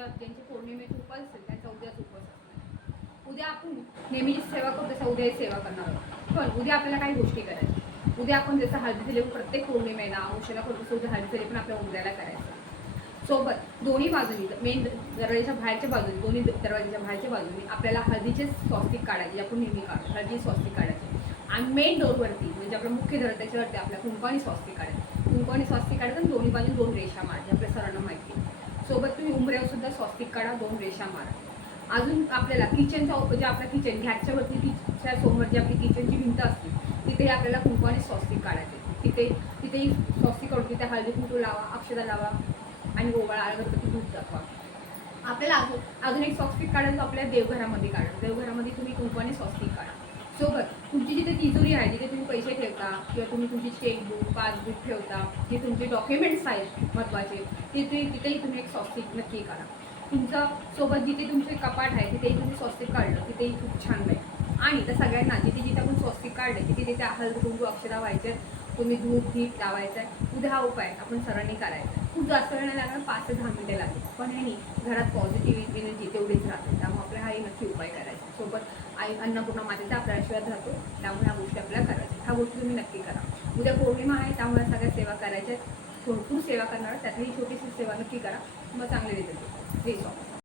उद्या ज्यांची पौर्णिमेची उपास असेल त्यांचा उद्याच उपास असणार. उद्या आपण नेहमीची सेवा करतो तसं उद्याही सेवा करणार आहोत. पण उद्या आपल्याला काही गोष्टी करायच्या. उद्या आपण जसं हळदी दिले प्रत्येक पौर्णिमेला औषधा करतो तसं उद्या हळदी दिले पण आपल्या उद्याला करायचं. सोबत दोन्ही बाजूनी मेन दरवाजाच्या बाहेरच्या बाजूने दोन्ही दरवाजाच्या बाहेरच्या बाजूने आपल्याला हळदीचे स्वस्तिक काढायचे. आपण नेहमी काढतो हळदी स्वस्तिक काढायचे. आणि मेन डोरवरती म्हणजे आपलं मुख्य दर त्याच्यावरती आपल्या कुंकवानी स्वस्तिक काढायचं. कुंकवानी स्वस्तिक काढायचं आणि दोन्ही बाजून 2 रेषा मारायच्या. आपल्या सरांना माहिती आहे. सोबत तुम्ही उंबऱ्यावर सुद्धा स्वस्तिक काढा, 2 रेषा मारा. अजून आपल्याला किचनचा जे आपला किचन गॅसच्या वरती समोर जी आपली किचनची भिंत असते तिथे आपल्याला कुंकवानी स्वस्तिक काढायचे. तिथेही स्वस्तिक काढून तिथे हळदी कुंकू लावा, अक्षता लावा आणि ओवाळा अगरबत्ती धूप दाखवा. आपल्याला अजून एक स्वस्तिक काढायचं आपल्या देवघरामध्ये काढा. देवघरामध्ये तुम्ही कुंकवानी स्वस्तिक काढा. सोबत तुमची जिथे तिजोरी आहे जिथे तुम्ही पैसे ठेवता किंवा तुम्ही तुमची चेकबुक पासबुक ठेवता जे तुमचे डॉक्युमेंट्स आहेत महत्त्वाचे तिथेही तुम्ही एक स्वस्तिक नक्की काढा. तुमचं सोबत जिथे तुमचे कपाट आहे तिथेही तुम्ही स्वस्तिक काढलं तिथेही खूप छान राहील. आणि त्या सगळ्यांना जिथे आपण स्वस्तिक काढले तिथे हळद कुंकू अक्षता व्हायचे. तुम्ही धूप दीप लावायचा आहे. उद्या हा उपाय आपण सरांनी करायचा. खूप जास्त वेळ नाही लागणार, 5 ते 10 मिनिटे लागेल. पण ह्यानी घरात पॉझिटिव्ह एनर्जी तेवढीच राहते. त्यामुळे आपल्याला हाही नक्की उपाय करायचा. सोबत आई अन्नपूर्णा मातेचा आपला आशीर्वाद राहतो. त्यामुळे ह्या गोष्टी आपल्याला करायच्या. ह्या गोष्टी तुम्ही नक्की करा. उद्या पौर्णिमा आहे त्यामुळे सगळ्या सेवा करायच्या. भरपूर सेवा करणार त्यातली छोटीशी सेवा नक्की करा. मग चांगले रिझल्ट येईल. जय स्वामी.